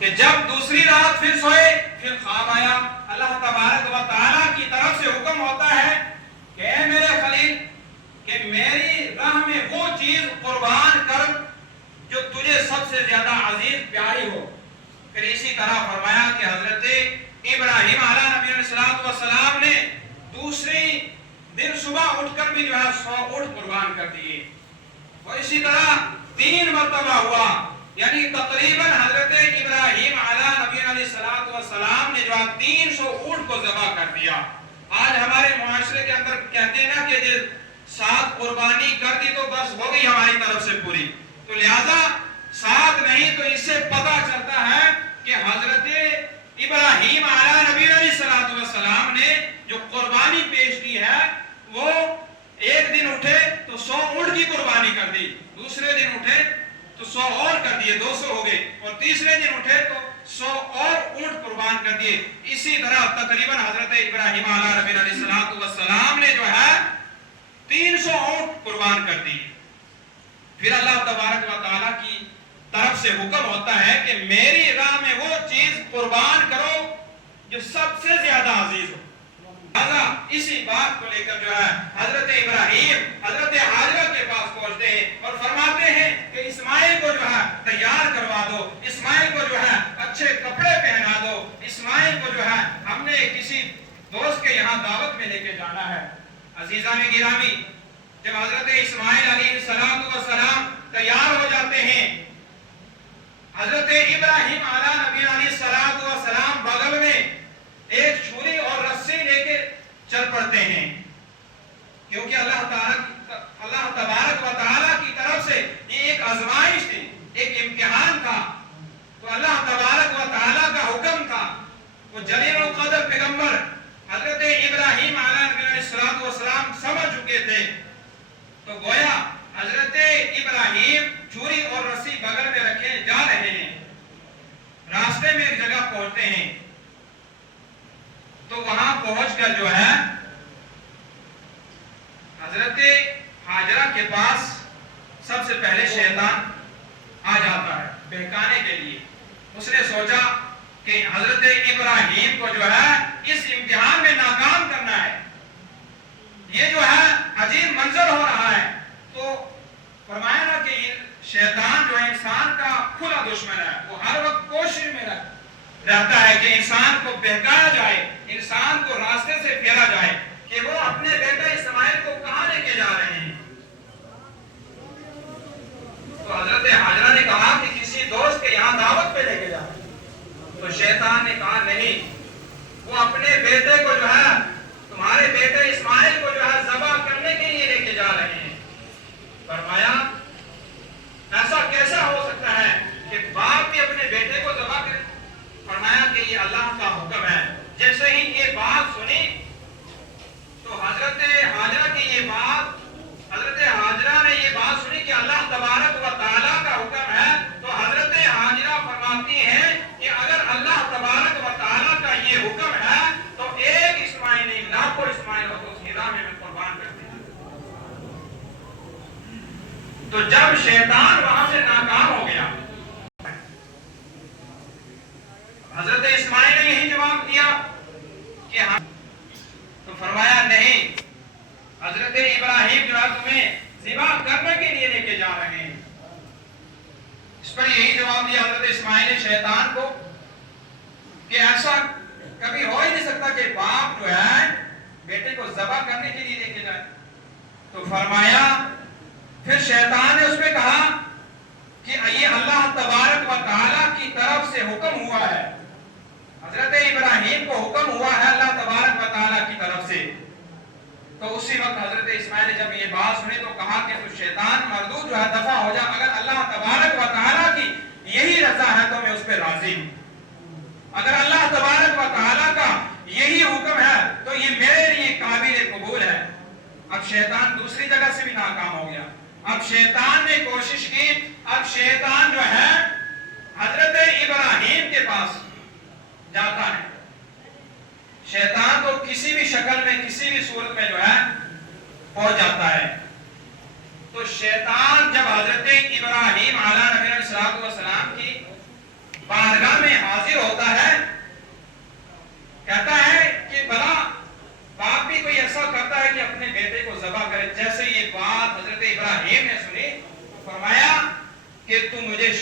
کہ جب دوسری رات پھر سوئے، پھر خواب آیا، اللہ تبارک و تعالیٰ کی طرف سے حکم ہوتا ہے کہ اے میرے خلیل، کہ میری راہ میں وہ چیز قربان کر جو تجھے سب سے زیادہ عزیز پیاری ہو۔ پھر اسی طرح فرمایا کہ حضرت ابراہیم علیہ نبی علیہ السلام نے دوسری دن صبح اٹھ کر بھی جو ہے 100 اونٹ قربان کر دیے، اور اسی طرح 3 مرتبہ ہوا، یعنی تقریباً حضرت ابراہیم علیہ نبی علیہ السلام نے جو ہے 300 اونٹ کو ذبح کر دیا۔ آج ہمارے معاشرے کے اندر کہتے ہیں نا کہ 7 قربانی کر دی تو بس ہو گئی ہماری طرف سے پوری، تو لہذا 7 نہیں، تو اس سے پتہ چلتا ہے کہ حضرت ابراہیم علیہ نبی علیہ السلام نے جو قربانی پیش کی ہے وہ ایک دن اٹھے تو 100 اونٹ کی قربانی کر دی، دوسرے دن اٹھے تو 100 اور کر دیے، 200 ہو گئے، اور تیسرے دن اٹھے تو 100 اور اونٹ قربان کر دیے۔ اسی طرح تقریباً حضرت ابراہیم علیہ السلام نے جو ہے 300 اونٹ قربان کر دی۔ پھر اللہ تبارک و تعالیٰ کی طرف سے حکم ہوتا ہے کہ میری راہ میں وہ چیز قربان کرو جو سب سے زیادہ عزیز ہو۔ اسی بات کو لے کر جو ہے حضرت ابراہیم حضرت حاجرہ کے پاس پہنچتے ہیں اور فرماتے ہیں کہ اسماعیل کو جو ہے تیار کروا دو، اسماعیل کو جو ہے اچھے کپڑے پہنا دو، اسماعیل کو جو ہے ہم نے کسی دوست کے یہاں دعوت میں لے کے جانا ہے۔ عزیزان گرامی، جب حضرت اسماعیل علیہ السلام تیار ہو جاتے ہیں، حضرت ابراہیم علیہ نبی علیہ السلام بغل میں ایک چھری اور رسی لے کے چل پڑتے ہیں، کیونکہ اللہ تبارک و تعالیٰ کی طرف سے یہ ایک آزمائش تھی، ایک امتحان تھا، تو اللہ تبارک و تعالیٰ کا حکم تھا۔ وہ جلیل القدر پیغمبر حضرت ابراہیم علیہ السلام سمجھ چکے تھے، تو گویا حضرت ابراہیم چھری اور رسی بغل میں رکھے جا رہے ہیں، راستے میں ایک جگہ پہنچتے ہیں، تو وہاں پہنچ کر جو ہے حضرت حاجرہ کے پاس سب سے پہلے شیطان آ جاتا ہے بہکانے کے لیے۔ اس نے سوچا کہ حضرت ابراہیم کو جو ہے اس امتحان میں ناکام کرنا ہے، یہ جو ہے عجیب منظر ہو رہا ہے، تو فرمایا نا کہ شیطان جو ہے انسان کا کھلا دشمن ہے، وہ ہر وقت کوشش میں رہتا ہے کہ انسان کو بہکایا جائے، انسان کو راستے سے پھیرا جائے کہ وہ اپنے بیٹا اسماعیل کو کہاں لے کے جا رہے ہیں۔ تو حضرت حاجرہ نے کہا کہ کسی دوست کے یہاں دعوت پہ لے کے جا رہے ہیں، تو شیطان نے کہا نہیں، وہ اپنے بیٹے کو جو ہے تمہارے بیٹے اسماعیل کو جو ہے ذبح کرنے کے لیے لے کے جا رہے ہیں۔ فرمایا ایسا کیسا ہو سکتا ہے کہ باپ بھی اپنے بیٹے کو ذبح کرے؟ فرمایا کہ یہ اللہ کا حکم ہے۔ جیسے ہی یہ بات سنی تو حضرت حاجرہ کی یہ بات، حضرت حاجرہ نے یہ بات سنی کہ اللہ تبارک و تعالیٰ کا حکم ہے، تو حضرت حاجرہ فرماتی ہیں کہ اگر اللہ تبارک و تعالیٰ کا یہ حکم ہے تو ایک اسماعیل نہیں، لاکھوں اسماعیل ہو تو اس کی راہ میں قربان کرتے ہیں۔ تو جب شیطان وہاں سے ناکام ہو گیا، حضرت اسماعیل نے یہی جواب دیا کہ ہاں، تو فرمایا نہیں، حضرت ابراہیم جو ہے تمہیں ذبح کرنے کے لیے لے کے جا رہے ہیں۔ اس پر یہی جواب دیا حضرت اسماعیل نے شیطان کو کہ ایسا کبھی ہو ہی نہیں سکتا کہ باپ جو ہے بیٹے کو ذبح کرنے کے لیے لے کے جائے۔ تو فرمایا، پھر شیطان نے اس میں کہا کہ یہ اللہ تبارک و تعالیٰ کی طرف سے حکم ہوا ہے، حضرت ابراہیم کو حکم ہوا ہے اللہ تبارک و تعالیٰ کی طرف سے۔ تو اسی وقت حضرت اسماعیل نے جب یہ بات سنی تو کہا کہ تو شیطان مردود جو ہے دفع ہو جا، اگر اللہ تبارک و تعالیٰ کی یہی رضا ہے تو میں اس پہ راضی ہوں، اگر اللہ تبارک و تعالیٰ کا یہی حکم ہے تو یہ میرے لیے قابل قبول ہے۔ اب شیطان دوسری جگہ سے بھی ناکام ہو گیا، اب شیطان نے کوشش کی، اب شیطان جو ہے حضرت ابراہیم کے پاس جاتا ہے۔ شیطان تو کسی بھی شکل میں کسی بھی صورت میں جو ہے پہنچ جاتا ہے۔ تو شیطان جب حضرت ابراہیم علیہ نبی علیہ السلام کی بات